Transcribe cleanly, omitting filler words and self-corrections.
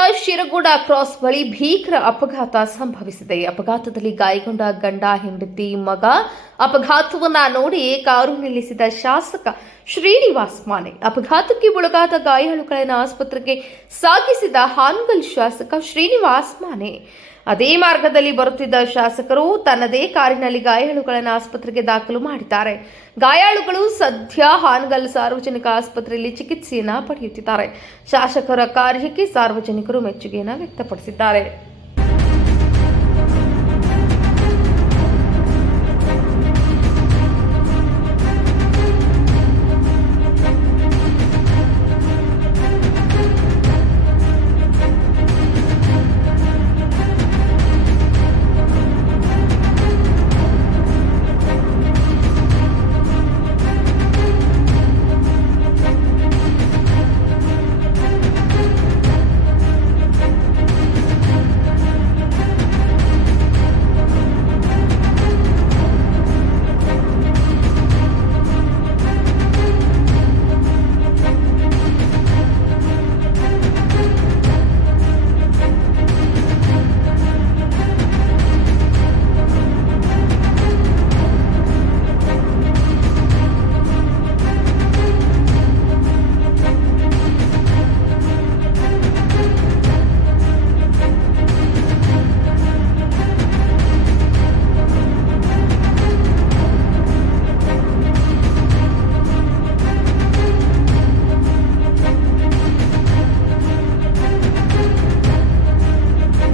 ಜಿಲ್ಲೆಯ ಶಿರಗೂಡ ಕ್ರಾಸ್ ಬಳಿ ಭೀಕರ ಅಪಘಾತ ಸಂಭವಿಸಿದೆ. ಅಪಘಾತದಲ್ಲಿ ಗಾಯಗೊಂಡ ಗಂಡ ಹೆಂಡತಿ ಮಗ. ಅಪಘಾತವನ್ನ ನೋಡಿ ಕಾರು ನಿಲ್ಲಿಸಿದ ಶಾಸಕ ಶ್ರೀನಿವಾಸ್ ಮಾನೆ. ಅಪಘಾತಕ್ಕೆ ಒಳಗಾದ ಗಾಯಾಳುಗಳನ್ನು ಆಸ್ಪತ್ರೆಗೆ ಸಾಗಿಸಿದ ಹಾನಗಲ್ ಶಾಸಕ ಶ್ರೀನಿವಾಸ್ ಮಾನೆ. ಅದೇ ಮಾರ್ಗದಲ್ಲಿ ಬರುತ್ತಿದ್ದ ಶಾಸಕರು ತನ್ನದೇ ಕಾರಿನಲ್ಲಿ ಗಾಯಾಳುಗಳನ್ನು ಆಸ್ಪತ್ರೆಗೆ ದಾಖಲು ಮಾಡಿದ್ದಾರೆ. ಗಾಯಾಳುಗಳು ಸದ್ಯ ಹಾನಗಲ್ ಸಾರ್ವಜನಿಕ ಆಸ್ಪತ್ರೆಯಲ್ಲಿ ಚಿಕಿತ್ಸೆಯನ್ನ ಪಡೆಯುತ್ತಿದ್ದಾರೆ. ಶಾಸಕರ ಕಾರ್ಯಕ್ಕೆ ಸಾರ್ವಜನಿಕರು ಮೆಚ್ಚುಗೆಯನ್ನು ವ್ಯಕ್ತಪಡಿಸಿದ್ದಾರೆ.